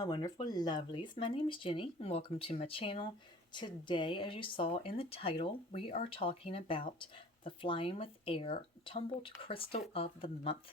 my wonderful lovelies. My name is Jenny and welcome to my channel. Today, as you saw in the title, we are talking about the Flying with Air Tumbled Crystal of the Month.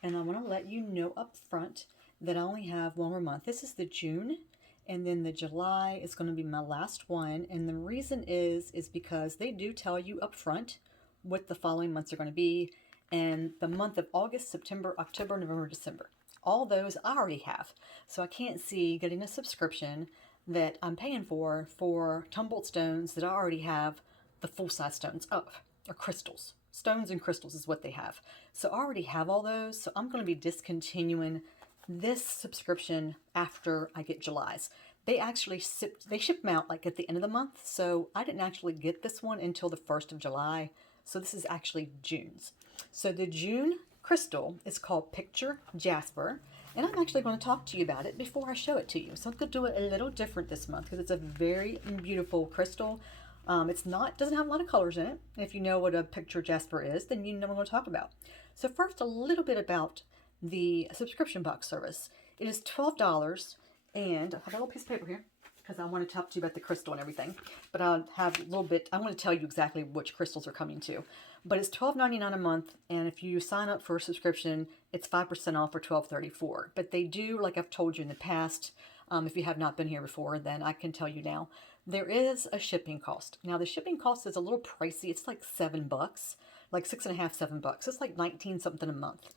And I want to let you know up front that I only have one more month. This is the June, and then the July is going to be my last one. And the reason is because they do tell you up front what the following months are going to be. And the month of August, September, October, November, December. All those I already have. So I can't see getting a subscription that I'm paying for tumbled stones that I already have the full-size stones of, or crystals. Stones and crystals is what they have. So I already have all those, so I'm going to be discontinuing this subscription after I get July's. They actually ship them out like at the end of the month, so I didn't actually get this one until the 1st of July. So this is actually June's. So the June crystal is called Picture Jasper, and I'm actually going to talk to you about it before I show it to you. So I'm going to do it a little different this month because it's a very beautiful crystal. Doesn't have a lot of colors in it. If you know what a Picture Jasper is, then you know what I'm going to talk about. So first, a little bit about the subscription box service. It is $12, and I have a little piece of paper here because I want to talk to you about the crystal and everything. But I'll have a little bit, I want to tell you exactly which crystals are coming to. But it's $12.99 a month, and if you sign up for a subscription, it's 5% off for $12.34. But they do, like I've told you in the past, if you have not been here before, then I can tell you now, there is a shipping cost. Now, the shipping cost is a little pricey. It's like $7, like $6.50, $7. It's like 19 something a month.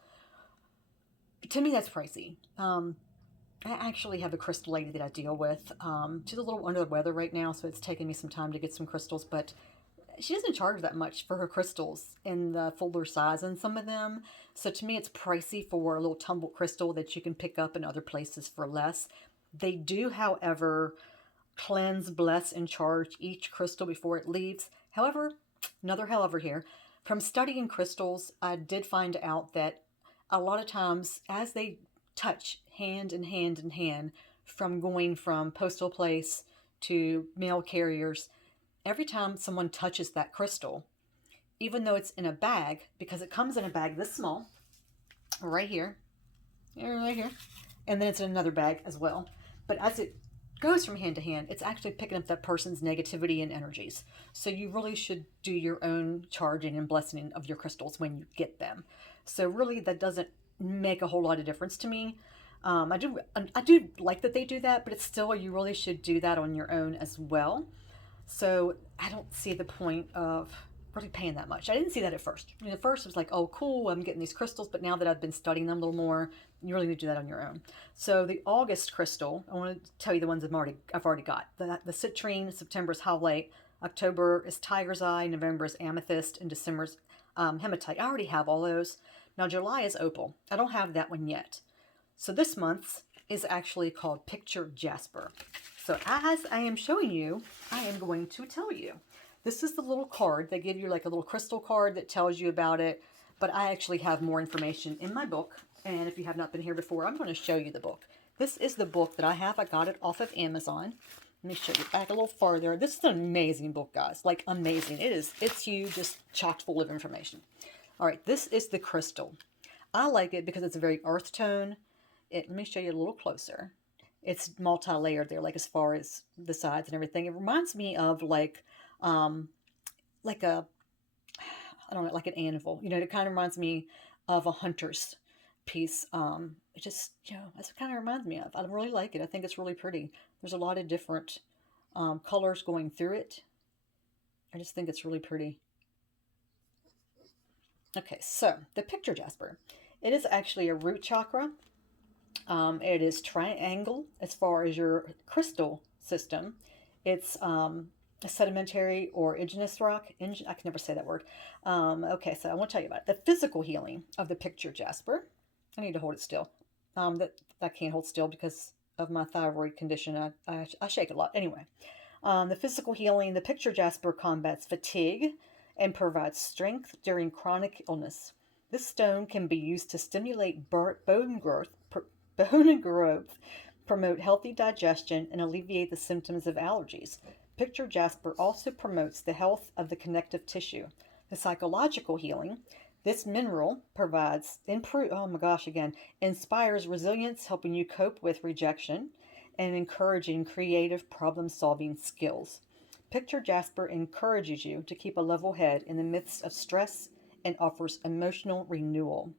To me, that's pricey. I actually have a crystal lady that I deal with. She's a little under the weather right now, so it's taking me some time to get some crystals, but she doesn't charge that much for her crystals in the fuller size in some of them. So to me, it's pricey for a little tumbled crystal that you can pick up in other places for less. They do, however, cleanse, bless, and charge each crystal before it leaves. However, another however here, from studying crystals, I did find out that a lot of times as they touch hand in hand in hand from going from postal place to mail carriers, every time someone touches that crystal, even though it's in a bag, because it comes in a bag this small, right here, and then it's in another bag as well. But as it goes from hand to hand, it's actually picking up that person's negativity and energies. So you really should do your own charging and blessing of your crystals when you get them. So really, that doesn't make a whole lot of difference to me. I do like that they do that, but it's still, you really should do that on your own as well. So I don't see the point of really paying that much. I didn't see that at first. At first it was like, oh, cool, I'm getting these crystals. But now that I've been studying them a little more, you really need to do that on your own. So the August crystal, I want to tell you the ones I've already got. The citrine, September is howlite, October is tiger's eye, November is amethyst, and December's hematite. I already have all those. Now July is opal. I don't have that one yet. So this month's is actually called Picture Jasper. So as I am showing you, I am going to tell you. This is the little card. They give you like a little crystal card that tells you about it, but I actually have more information in my book. And if you have not been here before, I'm going to show you the book. This is the book that I have. I got it off of Amazon. Let me show you back a little farther. This is an amazing book, guys. Like amazing. It's huge, just chock full of information. All right, this is the crystal. I like it because it's a very earth tone. Let me show you a little closer. It's multi-layered there, like as far as the sides and everything. It reminds me of like a, I don't know, like an anvil. You know, it kind of reminds me of a hunter's piece. It just, that's what kind of reminds me of. I really like it. I think it's really pretty. There's a lot of different colors going through it. I just think it's really pretty. Okay, so the Picture Jasper. It is actually a root chakra. It is triangle as far as your crystal system. It's a sedimentary or igneous rock. I can never say that word. Okay, so I want to tell you about it. The physical healing of the Picture Jasper. I need to hold it still. I can't hold still because of my thyroid condition. I shake a lot. Anyway, the physical healing, the Picture Jasper combats fatigue and provides strength during chronic illness. This stone can be used to stimulate bone growth, promote healthy digestion, and alleviate the symptoms of allergies. Picture Jasper also promotes the health of the connective tissue. The psychological healing, this mineral inspires resilience, helping you cope with rejection and encouraging creative problem-solving skills. Picture Jasper encourages you to keep a level head in the midst of stress and offers emotional renewal.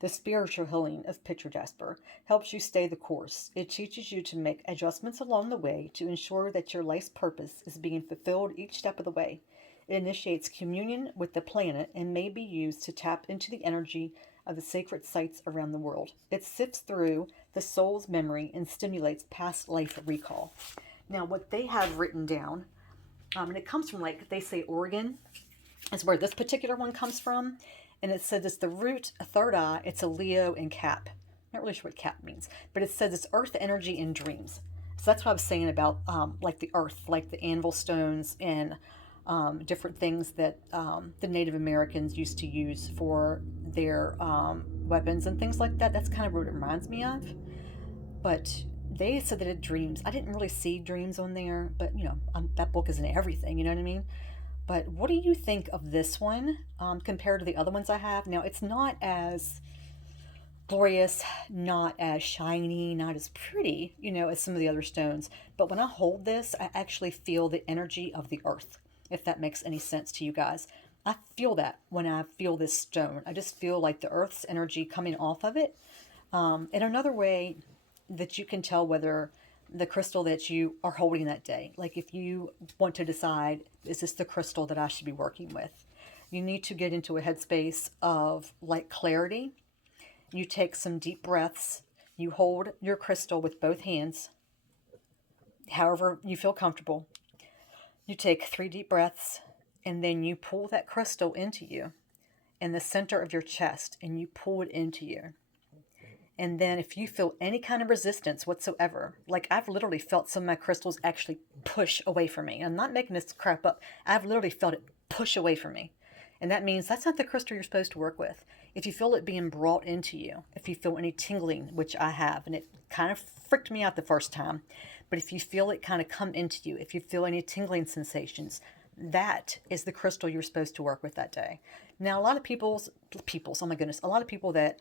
The spiritual healing of Picture Jasper helps you stay the course. It teaches you to make adjustments along the way to ensure that your life's purpose is being fulfilled each step of the way. It initiates communion with the planet and may be used to tap into the energy of the sacred sites around the world. It sifts through the soul's memory and stimulates past life recall. Now, what they have written down, and it comes from, like, they say Oregon is where this particular one comes from. And it says it's the root, a third eye, it's a Leo and Cap. Not really sure what Cap means, but it says it's earth energy and dreams. So that's what I was saying about like the earth, like the anvil stones and different things that the Native Americans used to use for their weapons and things like that. That's kind of what it reminds me of. But they said that it dreams. I didn't really see dreams on there, but you know, that book isn't everything, you know what I mean? But what do you think of this one compared to the other ones I have? Now, it's not as glorious, not as shiny, not as pretty, you know, as some of the other stones. But when I hold this, I actually feel the energy of the earth, if that makes any sense to you guys. I feel that when I feel this stone. I just feel like the earth's energy coming off of it. And another way that you can tell whether the crystal that you are holding that day, like if you want to decide, is this the crystal that I should be working with? You need to get into a headspace of like clarity. You take some deep breaths. You hold your crystal with both hands, however you feel comfortable. You take 3 deep breaths, and then you pull that crystal into you in the center of your chest, and you pull it into you. And then if you feel any kind of resistance whatsoever, like I've literally felt some of my crystals actually push away from me. I'm not making this crap up. I've literally felt it push away from me. And that means that's not the crystal you're supposed to work with. If you feel it being brought into you, if you feel any tingling, which I have, and it kind of freaked me out the first time, but if you feel it kind of come into you, if you feel any tingling sensations, that is the crystal you're supposed to work with that day. Now, a lot of oh my goodness, a lot of people that,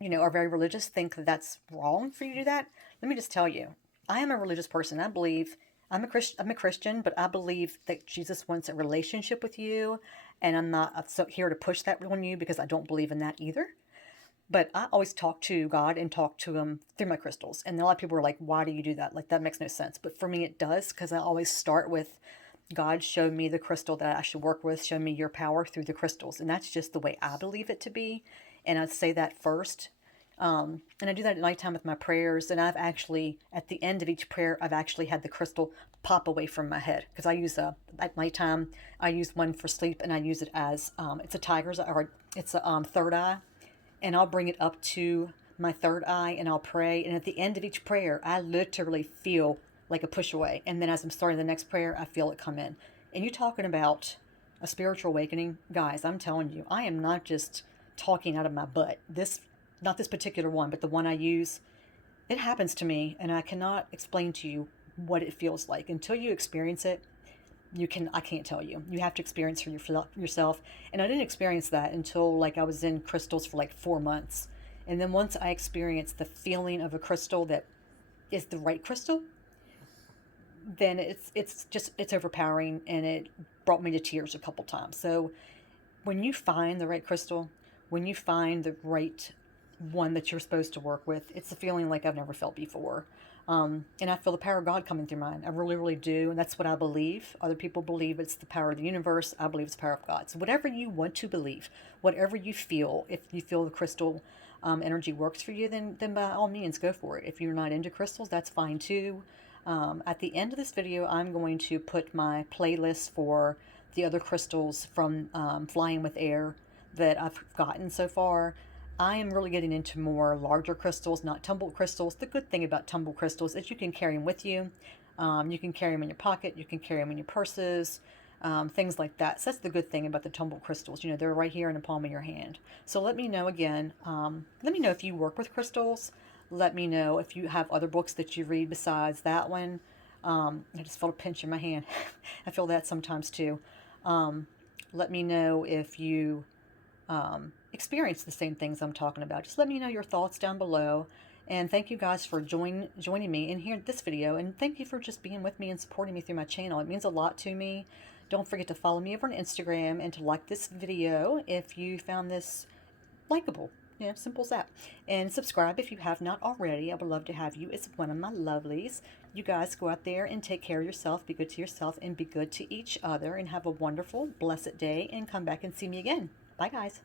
you know, are very religious think that that's wrong for you to do that. Let me just tell you, I am a religious person. I believe I'm a Christian, but I believe that Jesus wants a relationship with you, and I'm not so here to push that on you because I don't believe in that either. But I always talk to God and talk to Him through my crystals. And a lot of people are like, why do you do that? Like, that makes no sense. But for me, it does, because I always start with God, show me the crystal that I should work with. Show me your power through the crystals. And that's just the way I believe it to be. And I'd say that first. And I do that at nighttime with my prayers. And I've actually, at the end of each prayer, I've actually had the crystal pop away from my head. Because I use at nighttime, I use one for sleep, and I use it as, it's a tiger's, or it's a third eye. And I'll bring it up to my third eye and I'll pray. And at the end of each prayer, I literally feel like a push away. And then as I'm starting the next prayer, I feel it come in. And you talking about a spiritual awakening, guys, I'm telling you, I am not just talking out of my butt. Not this particular one, but the one I use, it happens to me, and I cannot explain to you what it feels like. Until you experience it, I can't tell you. You have to experience for yourself. And I didn't experience that until like I was in crystals for like 4 months. And then once I experienced the feeling of a crystal that is the right crystal, then it's overpowering, and it brought me to tears a couple times. So when you find the right crystal, when you find the right one that you're supposed to work with, it's a feeling like I've never felt before. And I feel the power of God coming through mine. I really, really do. And that's what I believe. Other people believe it's the power of the universe. I believe it's the power of God. So whatever you want to believe, whatever you feel, if you feel the crystal energy works for you, then by all means, go for it. If you're not into crystals, that's fine too. At the end of this video, I'm going to put my playlist for the other crystals from Flying with Air that I've gotten so far. I am really getting into more larger crystals, not tumbled crystals. The good thing about tumbled crystals is you can carry them with you. You can carry them in your pocket. You can carry them in your purses, things like that. So that's the good thing about the tumbled crystals. You know, they're right here in the palm of your hand. So let me know again. Let me know if you work with crystals. Let me know if you have other books that you read besides that one. I just felt a pinch in my hand. I feel that sometimes too. Let me know if you experience the same things I'm talking about. Just let me know your thoughts down below. And thank you guys for joining me in here this video. And thank you for just being with me and supporting me through my channel. It means a lot to me. Don't forget to follow me over on Instagram and to like this video if you found this likable. Yeah, simple as that. And subscribe if you have not already. I would love to have you as one of my lovelies. You guys go out there and take care of yourself, be good to yourself, and be good to each other, and have a wonderful, blessed day, and come back and see me again. Bye, guys.